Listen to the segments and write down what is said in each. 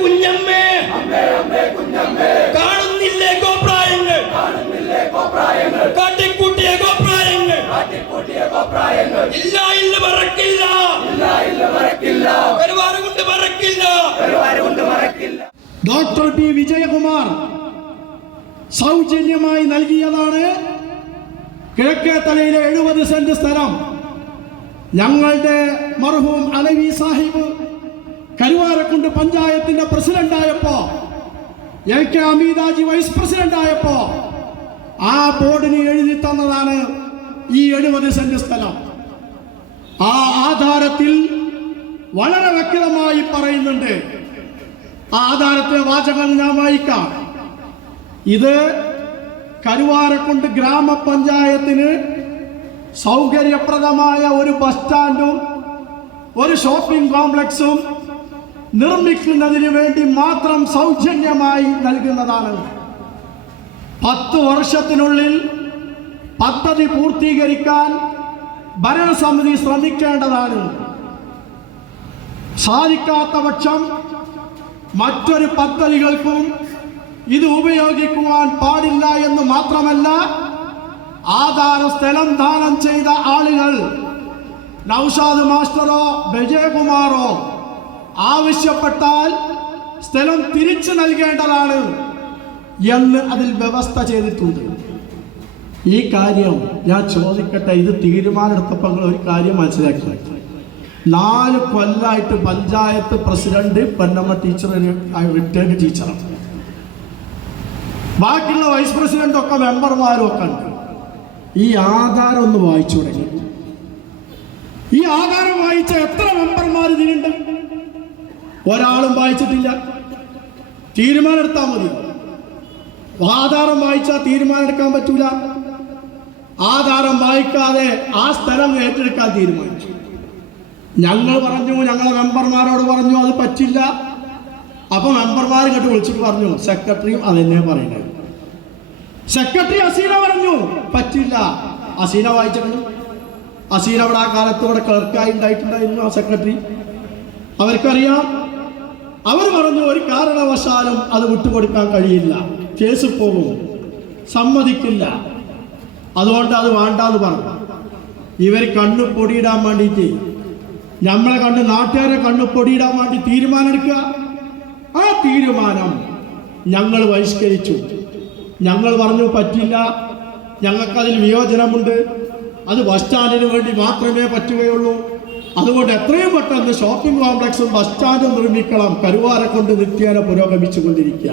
കുഞ്ഞമ്മേ. കാണുന്നില്ലേ കോപ്രായങ്ങൾ കാട്ടിക്കൂട്ടിയ കോപ്രായങ്ങൾ ഇല്ല ഇല്ല മറക്കില്ല. കൊണ്ട് മറക്കില്ല. ഡോക്ടർ പി വിജയകുമാർ സൗജന്യമായി നൽകിയതാണ്. കിഴക്കേത്തലയിലെ എഴുപത് സെന്റ് സ്ഥലം. ഞങ്ങളുടെ മർഹൂം അലവി സാഹിബ് കരുവാരക്കുണ്ട് പഞ്ചായത്തിന്റെ പ്രസിഡന്റായപ്പോ എ കെ അമീതാജി വൈസ് പ്രസിഡന്റായപ്പോ ആ ബോർഡിന് എഴുതി തന്നതാണ് ഈ എഴുപത് സെന്റ് സ്ഥലം. ആ ആധാരത്തിൽ വളരെ വ്യക്തമായി പറയുന്നുണ്ട്. ആ ആധാരത്തിലെ വാചകം ഞാൻ വായിക്കാം. ഇത് കരുവാരക്കുണ്ട് ഗ്രാമപഞ്ചായത്തിന് സൗകര്യപ്രദമായ ഒരു ബസ് സ്റ്റാൻഡും ഒരു ഷോപ്പിംഗ് കോംപ്ലക്സും നിർമ്മിക്കുന്നതിന് വേണ്ടി മാത്രം സൗജന്യമായി നൽകുന്നതാണ്. പത്ത് വർഷത്തിനുള്ളിൽ പദ്ധതി പൂർത്തീകരിക്കാൻ ഭരണസമിതി ശ്രമിക്കേണ്ടതാണ്. സാധിക്കാത്ത പക്ഷം മറ്റൊരു പദ്ധതികൾക്കും ഇത് ഉപയോഗിക്കുവാൻ പാടില്ല എന്ന് മാത്രമല്ല ആധാര സ്ഥലം ദാനം ചെയ്ത ആളുകൾ നൌഷാദ് മാസ്റ്ററോ വിജയകുമാറോ ആവശ്യപ്പെട്ടാൽ സ്ഥലം തിരിച്ചു നൽകേണ്ടതാണ് എന്ന് അതിൽ വ്യവസ്ഥ ചെയ്തിട്ടുണ്ട്. ഈ കാര്യം ഞാൻ ചോദിക്കട്ടെ ഇത് തീരുമാനമെടുത്തപ്പോൾ നിങ്ങൾ ഒരു കാര്യം മനസ്സിലാക്കി. നാല് കൊല്ലായിട്ട് panchayat president Pennamma teacher retired ടീച്ചറാണ് ബാക്കിയുള്ള വൈസ് പ്രസിഡന്റ് ഒക്കെ മെമ്പർമാരും ഒക്കെ ഉണ്ട്. ഈ ആധാരം ഒന്ന് വായിച്ചു തുടങ്ങി. ഈ ആധാരം വായിച്ച എത്ര മെമ്പർമാർ ഇതിനുണ്ട് ഒരാളും വായിച്ചിട്ടില്ല. തീരുമാനം എടുത്താൽ മതി. ആധാരം വായിച്ചാൽ തീരുമാനം എടുക്കാൻ പറ്റൂല. ആധാരം വായിക്കാതെ ആ സ്ഥലം ഏറ്റെടുക്കാൻ തീരുമാനിച്ചു. ഞങ്ങൾ പറഞ്ഞു ഞങ്ങളെ മെമ്പർമാരോട് പറഞ്ഞു അത് പറ്റില്ല. അപ്പൊ മെമ്പർമാർ ഇങ്ങോട്ട് വിളിച്ചിട്ട് പറഞ്ഞു സെക്രട്ടറിയും അതെന്നെ പറയുന്നത്. സെക്രട്ടറി അസീന പറഞ്ഞു പറ്റില്ല. അസീന വായിച്ചിട്ടുണ്ട്. അസീന അവിടെ ആ കാലത്ത് ഇവിടെ ക്ലർക്കായി ഉണ്ടായിട്ടുണ്ടായിരുന്നു ആ സെക്രട്ടറി. അവർക്കറിയാം അവർ പറഞ്ഞു ഒരു കാരണവശാലും അത് വിട്ടുകൊടുക്കാൻ കഴിയില്ല. കേസ് പോകും. സമ്മതിക്കില്ല. അതുകൊണ്ട് അത് വേണ്ടാന്ന് പറഞ്ഞു. ഇവർ കണ്ണു പൊടിയിടാൻ വേണ്ടിയിട്ട്. നമ്മളെ കണ്ട് നാട്ടുകാരെ കണ്ണു പൊടിയിടാൻ വേണ്ടി തീരുമാനമെടുക്കുക. ആ തീരുമാനം ഞങ്ങൾ ബഹിഷ്കരിച്ചു. ഞങ്ങൾ പറഞ്ഞു പറ്റില്ല. ഞങ്ങൾക്കതിൽ വിയോജനമുണ്ട്. അത് ബസ് സ്റ്റാൻഡിന് വേണ്ടി മാത്രമേ പറ്റുകയുള്ളൂ. അതുകൊണ്ട് എത്രയും പെട്ടെന്ന് ഷോപ്പിംഗ് കോംപ്ലക്സും ബസ് സ്റ്റാൻഡും നിർമ്മിക്കണം. കരുവാര കൊണ്ട് നിത്യേന പുരോഗമിച്ചു കൊണ്ടിരിക്കുക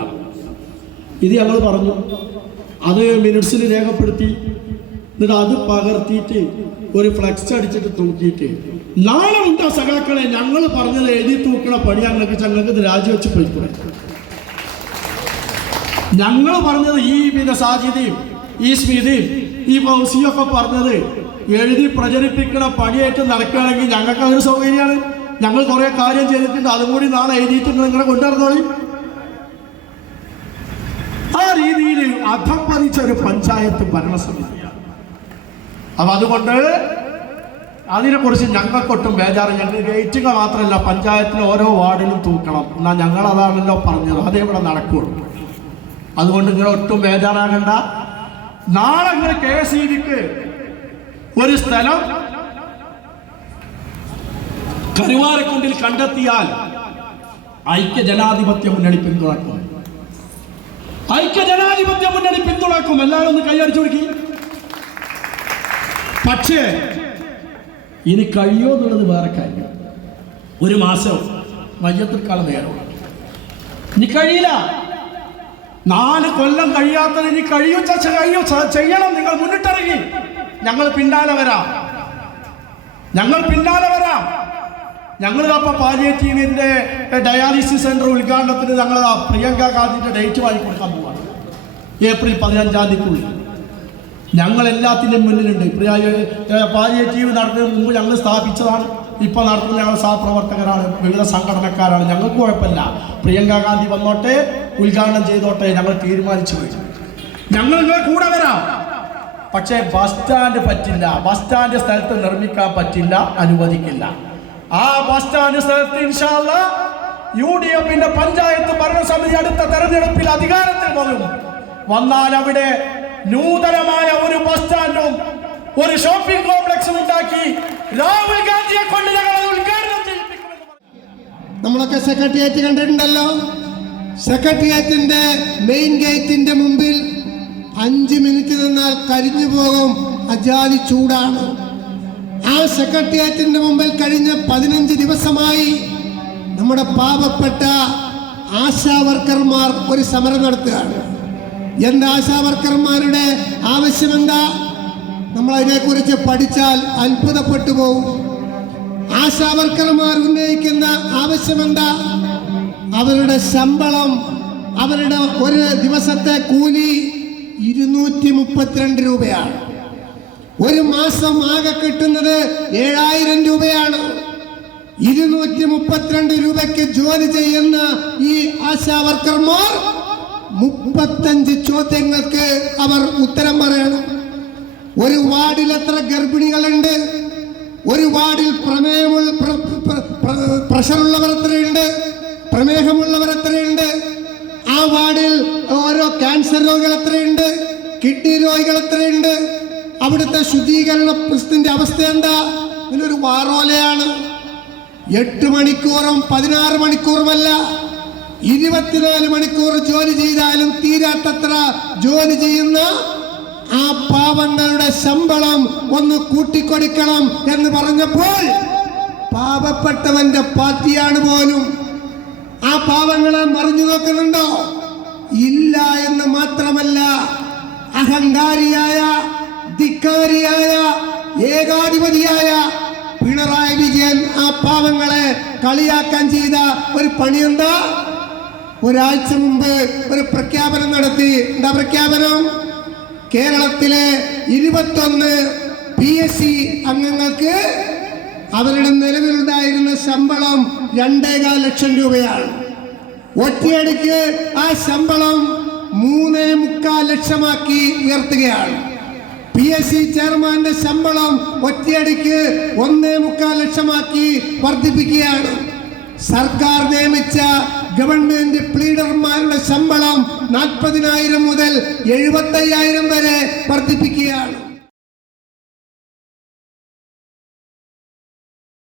ഇത് ഞങ്ങൾ പറഞ്ഞു. അത് മിനിറ്റ്സിൽ രേഖപ്പെടുത്തി. എന്നിട്ട് അത് പകർത്തിയിട്ട് ഒരു ഫ്ലക്സ് അടിച്ചിട്ട് തൂക്കിയിട്ട്. നാളെ ഉണ്ടാ സഖാക്കളെ ഞങ്ങൾ പറഞ്ഞത് എഴുതി തൂക്കണ പണി ഞങ്ങൾക്ക് ഞങ്ങൾക്ക് രാജിവെച്ച് പോയിക്കൂടെ? ഞങ്ങൾ പറഞ്ഞത് ഈ വിധ സാധ്യതയും ഈ സ്മിതയും ഈ ഫൗസിയൊക്കെ പറഞ്ഞത് എഴുതി പ്രചരിപ്പിക്കണ പണിയായിട്ട് നടക്കുകയാണെങ്കിൽ ഞങ്ങൾക്ക് അതൊരു സൗകര്യമാണ്. ഞങ്ങൾ കുറെ കാര്യം ചെയ്തിട്ടുണ്ട്. അതും കൂടി നാളെ എഴുതിയിട്ട് നിങ്ങളെ കൊണ്ടുവരുന്നോളി ആ രീതിയിൽ അധപ്പതിച്ച ഒരു പഞ്ചായത്ത് ഭരണസമിതി. അപ്പൊ അതുകൊണ്ട് അതിനെക്കുറിച്ച് ഞങ്ങൾക്കൊട്ടും ബേജാറ്. ഞങ്ങൾ ഗേറ്റുകൾ മാത്രമല്ല പഞ്ചായത്തിലെ ഓരോ വാർഡിലും തൂക്കണം. എന്നാൽ ഞങ്ങൾ അതാണല്ലോ പറഞ്ഞത്. അതേ ഇവിടെ നടക്കുള്ളൂ. അതുകൊണ്ട് നിങ്ങൾ ഒട്ടും ബേജാറാകണ്ട. നാളെ നിങ്ങൾ കെ എസ് ഇ ബിക്ക് ഒരു സ്ഥലം കരുവാരക്കുണ്ടിൽ കണ്ടെത്തിയാൽ ഐക്യ ജനാധിപത്യ മുന്നണി പിന്തുണക്കും. ഐക്യ ജനാധിപത്യ മുന്നണി പിന്തുണക്കും. എല്ലാവരും ഒന്ന് കൈയടിച്ചു കൊടുക്കി. പക്ഷേ ഇനി കഴിയോ എന്നുള്ളത് വേറെ കാര്യം. ഒരു മാസം മയ്യത്തിൽ കാലം നേരമാണ് ഇനി കഴിയില്ല. നാല് കൊല്ലം കഴിയാത്തത് ഇനി കഴിയും. ചർച്ച കഴിയും. ചെയ്യണം. നിങ്ങൾ മുന്നിട്ടിറങ്ങി. ഞങ്ങൾ പിന്നാലെ വരാം. ഞങ്ങൾ പിന്നാലെ വരാം. ഞങ്ങൾ അപ്പൊ പാലിയേറ്റീവിന്റെ ഡയാലിസിസ് സെന്റർ ഉദ്ഘാടനത്തിന് ഞങ്ങൾ പ്രിയങ്ക ഗാന്ധിന്റെ ഡേറ്റ് വാങ്ങി കൊടുക്കാൻ പോവാണ്. ഏപ്രിൽ പതിനഞ്ചാം തീയതിക്കുള്ളിൽ. ഞങ്ങൾ എല്ലാത്തിന്റെയും മുന്നിലുണ്ട്. പാലിയേറ്റീവ് നടത്തുന്നതിന് മുമ്പ് ഞങ്ങൾ സ്ഥാപിച്ചതാണ്. ഇപ്പൊ നടത്തുന്ന ഞങ്ങൾ സഹപ്രവർത്തകരാണ്. വിവിധ സംഘടനക്കാരാണ്. ഞങ്ങൾക്ക് കുഴപ്പമില്ല. പ്രിയങ്ക ഗാന്ധി വന്നോട്ടെ ഉദ്ഘാടനം ചെയ്തോട്ടെ ഞങ്ങൾ തീരുമാനിച്ചു കഴിഞ്ഞു. ഞങ്ങൾ കൂടെ വരാം. പക്ഷേ ബസ് സ്റ്റാൻഡ് പറ്റില്ല. ബസ് സ്റ്റാൻഡ് സ്ഥലത്ത് നിർമ്മിക്കാൻ പറ്റില്ല അനുവദിക്കില്ല. ആ ബസ് സ്റ്റാൻഡ് സ്ഥലത്ത് യു ഡി എഫിന്റെ പഞ്ചായത്ത് ഭരണസമിതി അടുത്ത തെരഞ്ഞെടുപ്പിൽ അധികാരത്തിൽ വരും. വന്നാൽ അവിടെ നൂതനമായ ഒരു ബസ് സ്റ്റാൻഡും ഒരു ഷോപ്പിംഗ് കോംപ്ലക്സും ഉണ്ടാക്കി രാഹുൽ ഗാന്ധിയെ കൊണ്ട് നമ്മളൊക്കെ സെക്രട്ടേറിയറ്റ് കണ്ടിട്ടുണ്ടല്ലോ. സെക്രട്ടേറിയറ്റിന്റെ മെയിൻ ഗേറ്റിന്റെ മുമ്പിൽ അഞ്ച് മിനിറ്റ് നിന്നാൽ കരിഞ്ഞു പോകും. അജാതി ചൂടാണ്. ആ സെക്രട്ടേറിയറ്റിന്റെ മുമ്പിൽ കഴിഞ്ഞ പതിനഞ്ച് ദിവസമായി നമ്മുടെ പാപപ്പെട്ട ആശാവർക്കർമാർ ഒരു സമരം നടത്തുകയാണ്. എന്റെ ആശാവർക്കർമാരുടെ ആവശ്യമെന്താ? നമ്മൾ അതിനെക്കുറിച്ച് പഠിച്ചാൽ അത്ഭുതപ്പെട്ടു പോകും ആശാവർക്കർമാർ ഉന്നയിക്കുന്ന ആവശ്യമെന്താ? അവരുടെ ശമ്പളം അവരുടെ ഒരു ദിവസത്തെ കൂലി ഇരുന്നൂറ്റി മുപ്പത്തിരണ്ട് രൂപയാണ്. ഒരു മാസം ആകെ കിട്ടുന്നത് ഏഴായിരം രൂപയാണ്. ഇരുന്നൂറ്റി മുപ്പത്തിരണ്ട് രൂപയ്ക്ക് ജോലി ചെയ്യുന്ന ഈ ആശാ വർക്കർമാർ മുപ്പത്തഞ്ച് ചോദ്യങ്ങൾക്ക് അവർ ഉത്തരം പറയണം. ഒരു വാർഡിൽ എത്ര ഗർഭിണികളുണ്ട്? ഒരു വാർഡിൽ പ്രമേഹമുള്ള പ്ര- പ്ര- പ്ര- പ്രഷറുള്ളവർ എത്രയുണ്ട്? പ്രമേഹമുള്ളവർ എത്രയുണ്ട്? വാർഡിൽ ഓരോ ക്യാൻസർ രോഗികൾ എത്രയുണ്ട്? കിഡ്നി രോഗികൾ എത്രയുണ്ട്? അവിടുത്തെ ശുദ്ധീകരണ പ്രശ്നത്തിന്റെ അവസ്ഥ എന്താ? ഇതിനൊരു വാറോലയാണ്. എട്ട് മണിക്കൂറും പതിനാറ് മണിക്കൂറുമല്ല ഇരുപത്തിനാല് മണിക്കൂർ ജോലി ചെയ്താലും തീരാത്തത്ര ജോലി ചെയ്യുന്ന ആ പാവങ്ങളുടെ ശമ്പളം ഒന്ന് കൂട്ടിക്കൊടുക്കണം എന്ന് പറഞ്ഞപ്പോൾ പാവപ്പെട്ടവന്റെ പാർട്ടിയാണ് പോലും. ആ പാവങ്ങളെ മറിഞ്ഞു നോക്കുന്നുണ്ടോ? ഇല്ല എന്ന് മാത്രമല്ല അഹങ്കാരിയായ ധിക്കാരിയായ ഏകാധിപതിയായ പിണറായി വിജയൻ ആ പാവങ്ങളെ കളിയാക്കാൻ ചെയ്ത ഒരു പണിയെന്താ? ഒരാഴ്ച മുമ്പ് ഒരു പ്രഖ്യാപനം നടത്തി. എന്താ പ്രഖ്യാപനം? കേരളത്തിലെ ഇരുപത്തൊന്ന് പി എസ് സി അംഗങ്ങൾക്ക് അവരുടെ നിലവിലുണ്ടായിരുന്ന ശമ്പളം രണ്ടേകാൽ ലക്ഷം രൂപയാണ്. ഒറ്റയടിക്ക് ആ ശമ്പളം മൂന്നേ മുക്കാൽ ലക്ഷമാക്കി ഉയർത്തുകയാണ്. പി എസ് സി ചെയർമാന്റെ ശമ്പളം ഒറ്റയടിക്ക് ഒന്നേ മുക്കാൽ ലക്ഷമാക്കി വർദ്ധിപ്പിക്കുകയാണ്. സർക്കാർ നിയമിച്ച ഗവൺമെന്റ് പ്ലീഡർമാരുടെ ശമ്പളം നാൽപ്പതിനായിരം മുതൽ എഴുപത്തയ്യായിരം വരെ വർദ്ധിപ്പിക്കുകയാണ്.